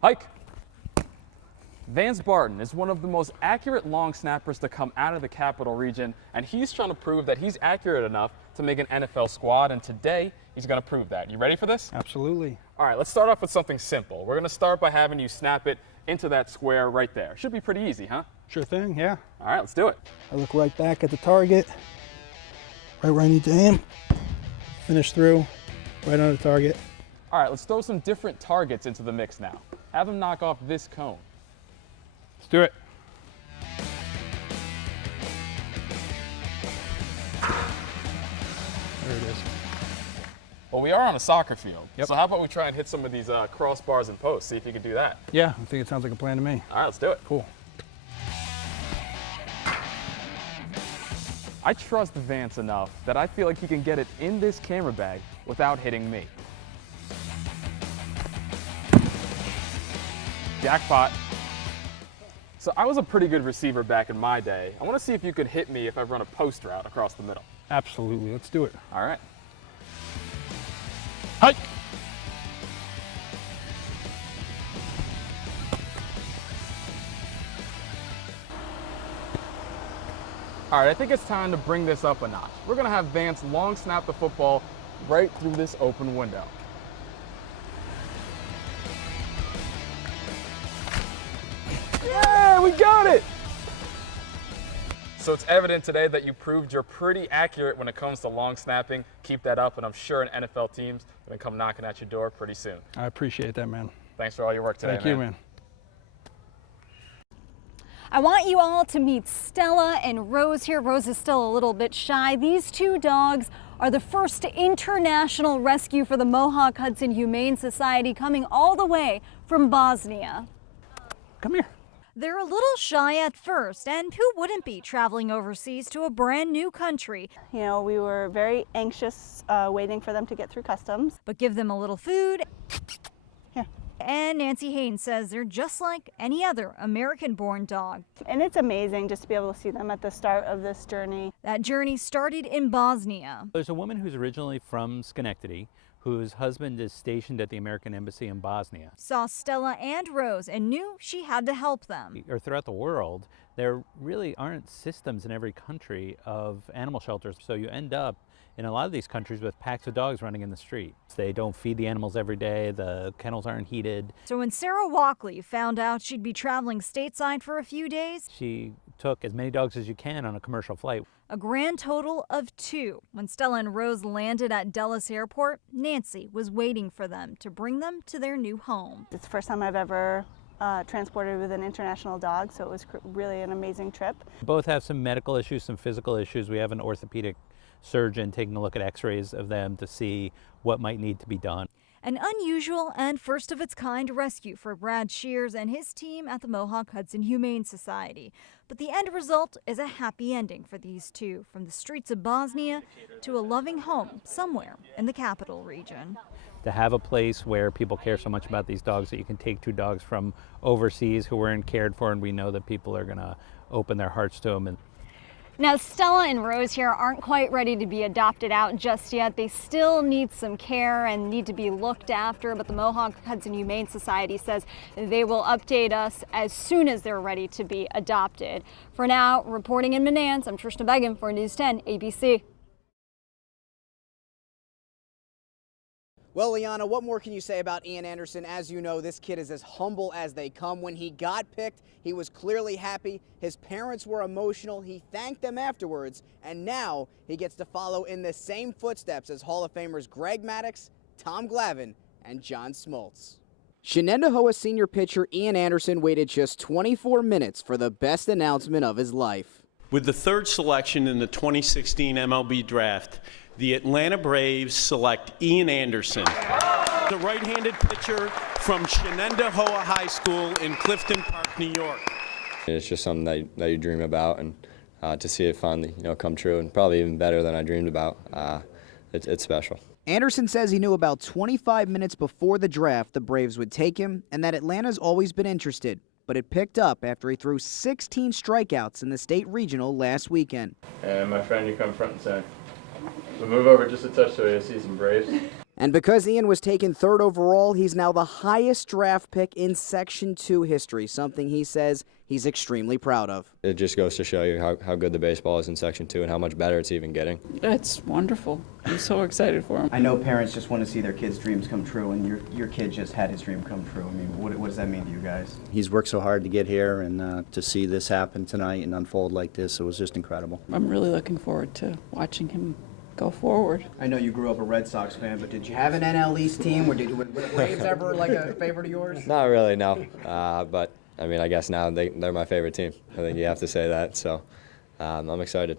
Hike. Vance Barton is one of the most accurate long snappers to come out of the Capital Region, and he's trying to prove that he's accurate enough to make an NFL squad, and today he's going to prove that. You ready for this? Absolutely. All right, let's start off with something simple. We're going to start by having you snap it into that square right there. Should be pretty easy, huh? Sure thing, yeah. All right, let's do it. I look right back at the target, right where I need to aim, finish through, right on the target. All right, let's throw some different targets into the mix now. Have them knock off this cone. Let's do it. There it is. Well, we are on a soccer field, Yep. so how about we try and hit some of these crossbars and posts, see if you can do that. Yeah, I think it sounds like a plan to me. All right, let's do it. Cool. I trust Vance enough that I feel like he can get it in this camera bag without hitting me. Jackpot. So I was a pretty good receiver back in my day. I want to see if you could hit me if I run a post route across the middle. Absolutely, let's do it. All right. Hike! All right, I think it's time to bring this up a notch. We're going to have Vance long snap the football right through this open window. Yeah, we got it! So it's evident today that you proved you're pretty accurate when it comes to long snapping. Keep that up, and I'm sure an NFL team's going to come knocking at your door pretty soon. I appreciate that, man. Thanks for all your work today, Thank you, man. I want you all to meet Stella and Rose here. Rose is still a little bit shy. These two dogs are the first international rescue for the Mohawk Hudson Humane Society, coming all the way from Bosnia. Come here. They're a little shy at first, and who wouldn't be traveling overseas to a brand new country? You know, we were very anxious waiting for them to get through customs. But give them a little food. Here. And Nancy Haynes says they're just like any other American-born dog. And it's amazing just to be able to see them at the start of this journey. That journey started in Bosnia. There's a woman who's originally from Schenectady, whose husband is stationed at the American Embassy in Bosnia. Saw Stella and Rose and knew she had to help them. Or throughout the world, there really aren't systems in every country of animal shelters. So you end up in a lot of these countries with packs of dogs running in the street. They don't feed the animals every day, the kennels aren't heated. So when Sarah Walkley found out she'd be traveling stateside for a few days, She took as many dogs as you can on a commercial flight. a grand total of 2. When Stella and Rose landed at Dulles Airport, Nancy was waiting for them to bring them to their new home. It's the first time I've ever transported with an international dog, so it was really an amazing trip. Both have some medical issues, some physical issues. We have an orthopedic surgeon taking a look at x-rays of them to see what might need to be done. An unusual and first-of-its-kind rescue for Brad Shears and his team at the Mohawk Hudson Humane Society. But the end result is a happy ending for these two, from the streets of Bosnia to a loving home somewhere in the Capital Region. To have a place where people care so much about these dogs that you can take 2 dogs from overseas who weren't cared for, and we know that people are going to open their hearts to them. Now, Stella and Rose here aren't quite ready to be adopted out just yet. They still need some care and need to be looked after, but the Mohawk Hudson Humane Society says they will update us as soon as they're ready to be adopted. For now, reporting in Menands, I'm Trishna Begum for News 10 ABC. Well, Liana, what more can you say about Ian Anderson? As you know, this kid is as humble as they come. When he got picked, he was clearly happy. His parents were emotional. He thanked them afterwards, and now he gets to follow in the same footsteps as Hall of Famers Greg Maddux, Tom Glavine, and John Smoltz. Shenendehowa senior pitcher Ian Anderson waited just 24 minutes for the best announcement of his life. With the 3rd selection in the 2016 MLB Draft, the Atlanta Braves select Ian Anderson, the right-handed pitcher from Shenendehowa High School in Clifton Park, New York. It's just something that you dream about, and to see it finally come true, and probably even better than I dreamed about, it's special. Anderson says he knew about 25 minutes before the draft the Braves would take him, and that Atlanta's always been interested, but it picked up after he threw 16 strikeouts in the state regional last weekend. And my friend, you come front and center. So move over just a touch so you see some Braves. And because Ian was taken 3rd overall, he's now the highest draft pick in Section 2 history, something he says he's extremely proud of. It just goes to show you how good the baseball is in Section 2 and how much better it's even getting. It's wonderful. I'm so excited for him. I know parents just want to see their kids' dreams come true, and your kid just had his dream come true. I mean, what does that mean to you guys? He's worked so hard to get here, and to see this happen tonight and unfold like this, it was just incredible. I'm really looking forward to watching him go forward. I know you grew up a Red Sox fan, but did you have an NL East team, or were the Braves ever like a favorite of yours? Not really, no. But I mean, I guess now they're my favorite team. I think you have to say that. So I'm excited.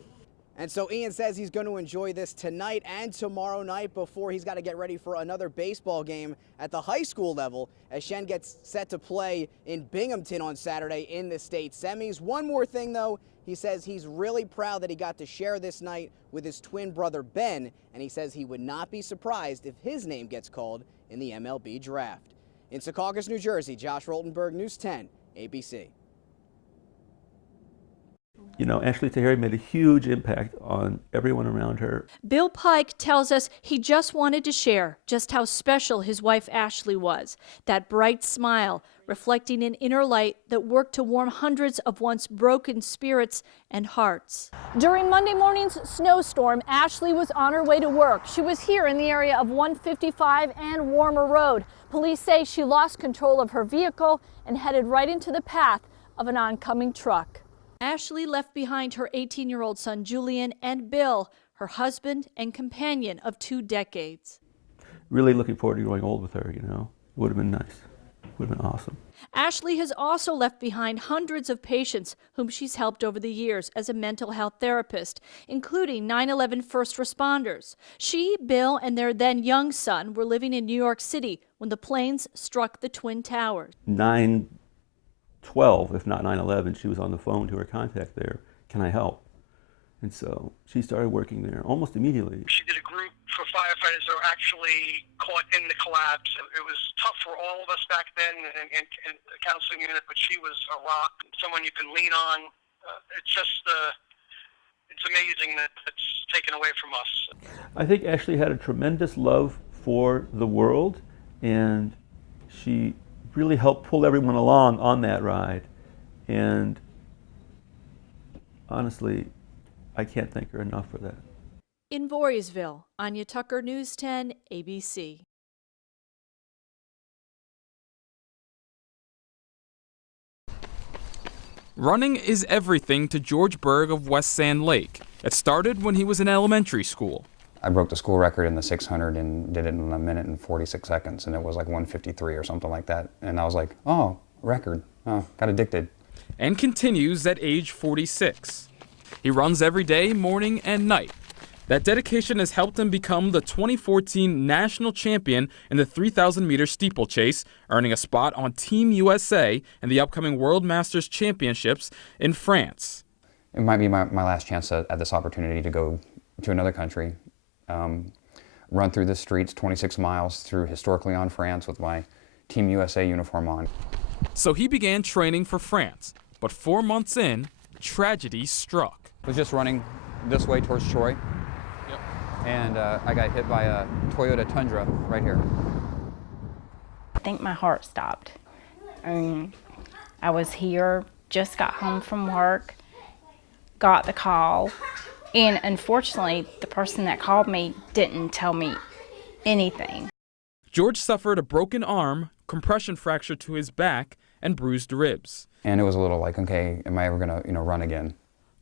And so Ian says he's going to enjoy this tonight and tomorrow night before he's got to get ready for another baseball game at the high school level as Shen gets set to play in Binghamton on Saturday in the state semis. One more thing, though. He says he's really proud that he got to share this night with his twin brother, Ben, and he says he would not be surprised if his name gets called in the MLB draft. In Secaucus, New Jersey, Josh Roltenberg, News 10, ABC. You know, Ashley Tahiri made a huge impact on everyone around her. Bill Pike tells us he just wanted to share just how special his wife Ashley was. That bright smile, reflecting an inner light that worked to warm hundreds of once broken spirits and hearts. During Monday morning's snowstorm, Ashley was on her way to work. She was here in the area of 155 and Warmer Road. Police say she lost control of her vehicle and headed right into the path of an oncoming truck. Ashley left behind her 18-year-old son Julian and Bill, her husband and companion of 2 decades. Really looking forward to growing old with her, you know. It would have been nice. It would have been awesome. Ashley has also left behind hundreds of patients whom she's helped over the years as a mental health therapist, including 9/11 first responders. She, Bill, and their then young son were living in New York City when the planes struck the Twin Towers. 9/12, if not 9/11, she was on the phone to her contact there. Can I help? And so she started working there almost immediately. She did a group for firefighters that were actually caught in the collapse. It was tough for all of us back then in the counseling unit, but she was a rock, someone you can lean on. It's amazing that it's taken away from us. I think Ashley had a tremendous love for the world, and she really helped pull everyone along on that ride. And honestly, I can't thank her enough for that. In Voorheesville, Anya Tucker, News 10, ABC. Running is everything to George Berg of West Sand Lake. It started when he was in elementary school. I broke the school record in the 600 and did it in 1 minute and 46 seconds, and it was like 1:53 or something like that. And I was like, oh, record. Oh, got addicted. And continues at age 46. He runs every day, morning and night. That dedication has helped him become the 2014 national champion in the 3,000-meter steeplechase, earning a spot on Team USA in the upcoming World Masters Championships in France. It might be my last chance at this opportunity to go to another country, run through the streets 26 miles through historic Lyon, France with my Team USA uniform on. So he began training for France, but 4 months in, tragedy struck. I was just running this way towards Troy, and I got hit by a Toyota Tundra right here. I think my heart stopped. I was here, just got home from work, got the call, and unfortunately, the person that called me didn't tell me anything. George suffered a broken arm, compression fracture to his back, and bruised ribs. And it was a little like, okay, am I ever gonna, run again?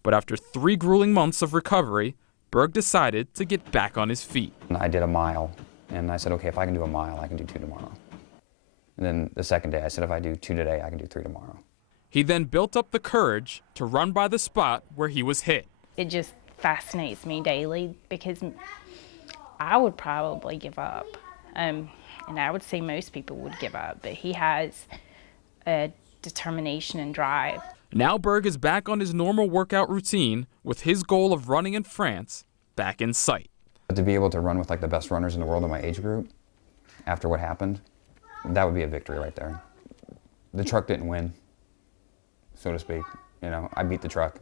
But after 3 grueling months of recovery, Berg decided to get back on his feet. And I did a mile, and I said, okay, if I can do a mile, I can do 2 tomorrow. And then the second day, I said, if I do 2 today, I can do 3 tomorrow. He then built up the courage to run by the spot where he was hit. It just fascinates me daily because I would probably give up. And I would say most people would give up, but he has a determination and drive. Now Berg is back on his normal workout routine with his goal of running in France back in sight. But to be able to run with like the best runners in the world in my age group after what happened, that would be a victory right there. The truck didn't win, so to speak. I beat the truck.